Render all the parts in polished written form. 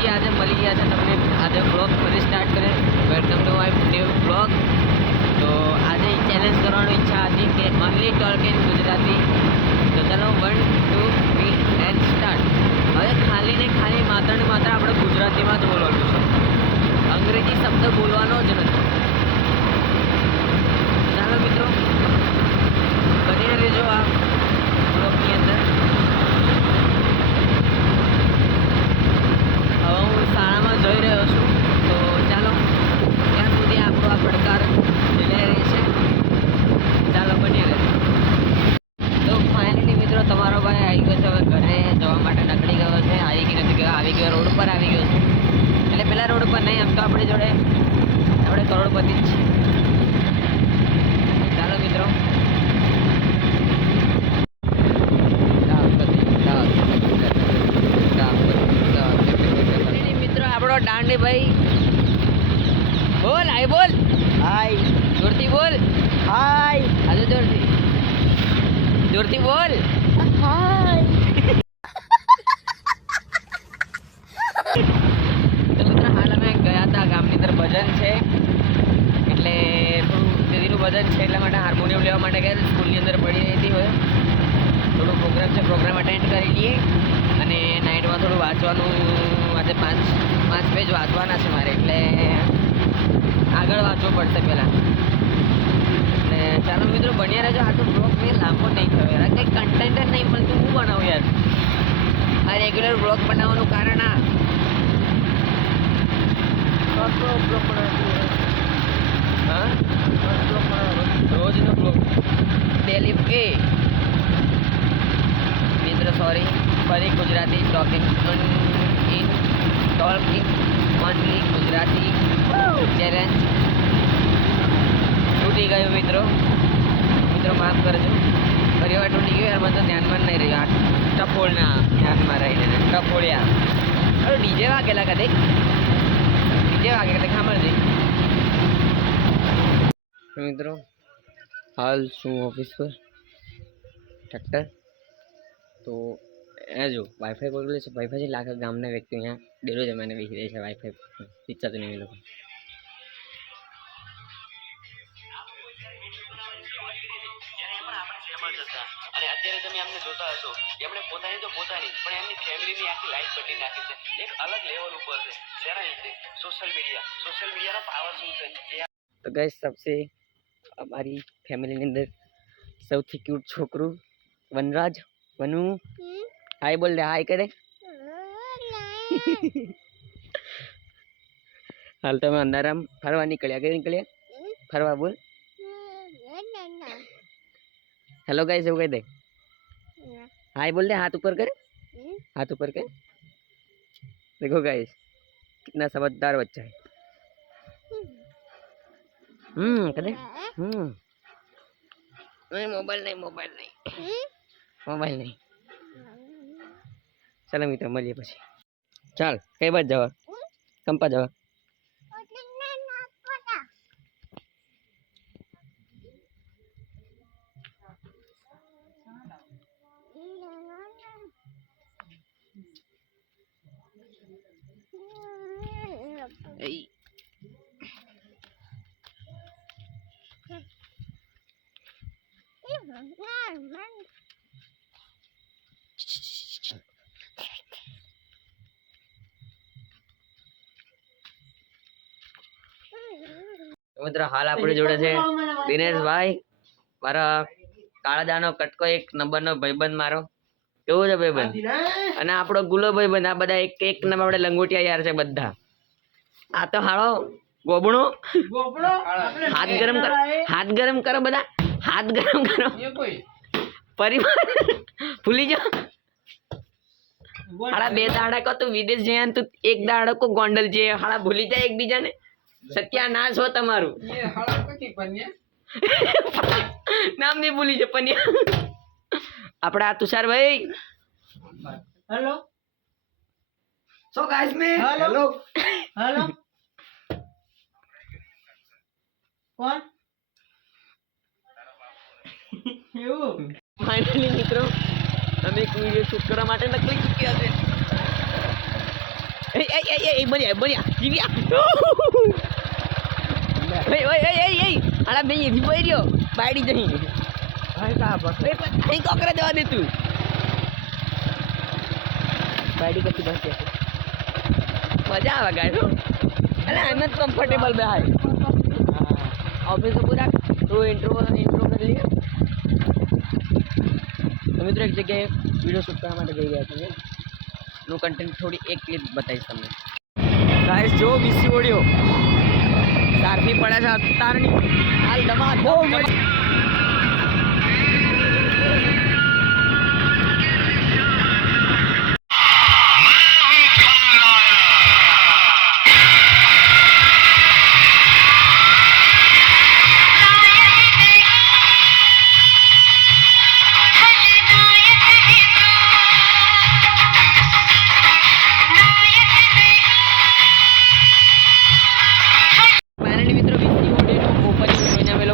ફરીથી આજે મળી ગયા છે તમને આજે બ્લોગ ફરી સ્ટાર્ટ કરે welcome to my new blog તો આજે ચેલેન્જ કરવાની ઈચ્છા હતી કે ઓનલી ટોક ઇન ગુજરાતી તો ચાલો 1 2 3 એન્ડ સ્ટાર્ટ હવે ખાલી ને ખાલી માત્ર ને માત્ર આપણે ગુજરાતીમાં જ બોલવાનું છે અંગ્રેજી શબ્દ બોલવાનો જ નથી ચાલો મિત્રો બન્યા રહેજો આ બ્લોગની અંદર શાળામાં જઈ રહ્યો છું તો ચાલો ત્યાં સુધી આપણો આ પડકાર લઈ રહી છે ચાલો બની રહે તો ફાઇનલી મિત્રો તમારો ભાઈ આવી ગયો છે હવે ઘરે જવા માટે નીકળી ગયો છે આવી ગયો રોડ પર આવી ગયો છે એટલે પેલા રોડ પર નહીં આમ તો આપણી જોડે આપણે કરોડપતિ જ છીએ ચાલો મિત્રો દાંડી ભાઈ બોલ હાય બોલ હાય જોરથી બોલ હાય આજે જોરથી બોલ હાય તો મિત્ર હાલ અમે ગયા હતા ગામની અંદર ભજન છે એટલે થોડું દીદીનું ભજન છે એટલા માટે હાર્મોનિયમ લેવા માટે ગયા સ્કૂલની અંદર પડી રહી હતી હોય થોડું પ્રોગ્રામ છે પ્રોગ્રામ અટેન્ડ કરી લઈએ અને નાઇટમાં થોડું વાંચવાનું આજે પાંચ પેજ વાંચવાના છે મારે એટલે આગળ વાંચવું પડશે પહેલાં એટલે ચાલો મિત્રો બન્યા રહેજો આ તો બ્લોગ મેં લાંબો નહીં થયો યાર કંઈ કન્ટેન્ટ જ નહીં મળતું હું બનાવું યાર આ રેગ્યુલર બ્લોગ બનાવવાનું કારણ આ બ્લોગ હા રોજનો બ્લોગ ડેલી એ મિત્ર સોરી ફરી Gujarati talking only Gujarati challenge તૂટી ગયું મિત્રો માફ કરજો ફરી વાર તૂટી ગયું યાર મને તો ધ્યાનમાં નહીં રહ્યું આ ટપોળના ધ્યાનમાં રહીને ટપોળ્યા અરે ડીજે વાગેલા કદે ડીજે વાગે કદે સાંભળજે મિત્રો હાલ શું ઓફિસ પર ટ્રેક્ટર તો જો વાઈફાઈ પકડેલું છે વાઈફાઈ છે લાખ ગામના વ્યક્તિ અહીંયા ડેરો જમાને બેસી રહે છે વાઈફાઈ ઈચ્છા તો નહીં એ લોકો અને અત્યારે તમે અમને જોતા હશો એમણે પોતાની પણ એમની ફેમિલીની આખી લાઈફ બદલી નાખી છે એક અલગ લેવલ ઉપર છે શેના વિશે સોશિયલ મીડિયાનો પાવર શું છે તો ગાઈસ સબસે અમારી ફેમિલીની અંદર સૌથી ક્યુટ છોકરું વનરાજ વનુ हाय बोल दे हाय करे हाल तो मैं अंदर हम फरवा निकलिया फरवा बोल हेलो गाइस वो कह दे हाय बोल दे हाथ ऊपर कर देखो गाइस कितना समझदार बच्चा है करे मोबाइल नहीं चलो मित्र મળીએ પછી ચાલ કઈ બાજુ જવા કંપા જવા મિત્ર હાલ આપણે જોડે છે દિનેશભાઈ મારા કાળાદાનો કટકો એક નંબરનો ભાઈબંધ મારો કેવો છે ભાઈબંધ અને આપણો ગુલો ભાઈબંધ આ બધા એક નંબર આપણે લંગોટિયા યાર છે બધા આ તો હાળો ગોબણો હાથ ગરમ કરો બધા હાથ ગરમ કરો પરિવાર ભૂલી જાઓ હાડા બે દાડા કો તું વિદેશ જઈ તું એક દાડો કો ગોંડલ જે હાડા ભૂલી જાય એકબીજાને સત્યાનાશ હો તમારું નામ નહીં ભૂલી છે પન્યા આપડા તુષારભાઈ હેલો સો ગાઈસ મે હેલો કોણ એવું ફાઇનલી મિત્રો અમે એક વિડિયો શૂટ કરવા માટે નીકળી ચૂક્યા છે એ બન્યા જીવ્યા આલા બે એથી બોઈ રહ્યો બાયડી જઈ કઈ કોકરા જવા દે તું બાયડી કરતી બસ મજા આવે ગાય અરે એમ જ કમ્ફર્ટેબલ બે હાય ऑफिस से पूरा तो इंट्रो कर लिए तो मित्रों एक जगह वीडियो शूट करवा માટે ગઈ રહ્યા છીએ નો કન્ટેન્ટ થોડી એક ક્લિપ બતાવીશ તમને ગાઈસ જો બીસી ઓડિયો સારફી પડે છે અતારની હાલ ધમાલ બહુ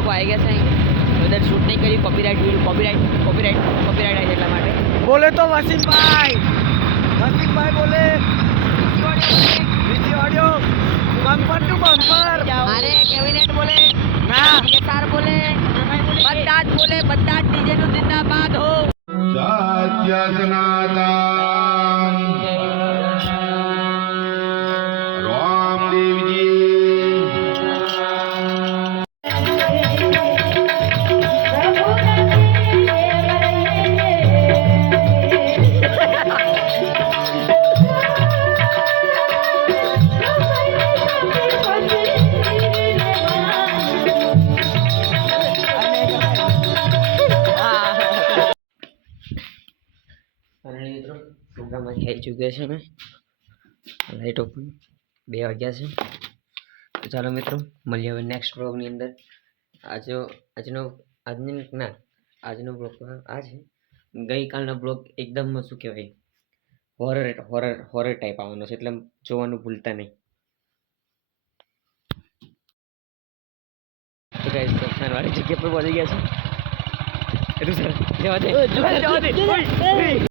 આવી ગયા છે ઉધર શૂટ નહીં કર્યું કોપીરાઇટ આવી એટલા માટે बोले तो वसीम भाई बोले ऑडियो बम्पर टू बम्पर अरे कैबिनेट बोले ना केदार बोले બધા જ ડીજે નું जिंदाबाद हो सत्य सनातन रामदेव जी પ્રોગ્રામમાં ખાઈ ચૂક્યા છે મેં લાઈટ ઓપન 2 વાગ્યા છે તો ચાલો મિત્રો મળીએ હવે નેક્સ્ટ બ્લોગની અંદર આજનો બ્લોગ આ છે ગઈકાલનો બ્લોગ એકદમ શું કહેવાય હોરર ટાઈપ આવવાનો છે એટલે જોવાનું ભૂલતા નહીં તો ગાઈસ વાળી જગ્યા પર પહોંચી ગયા છે જવા દે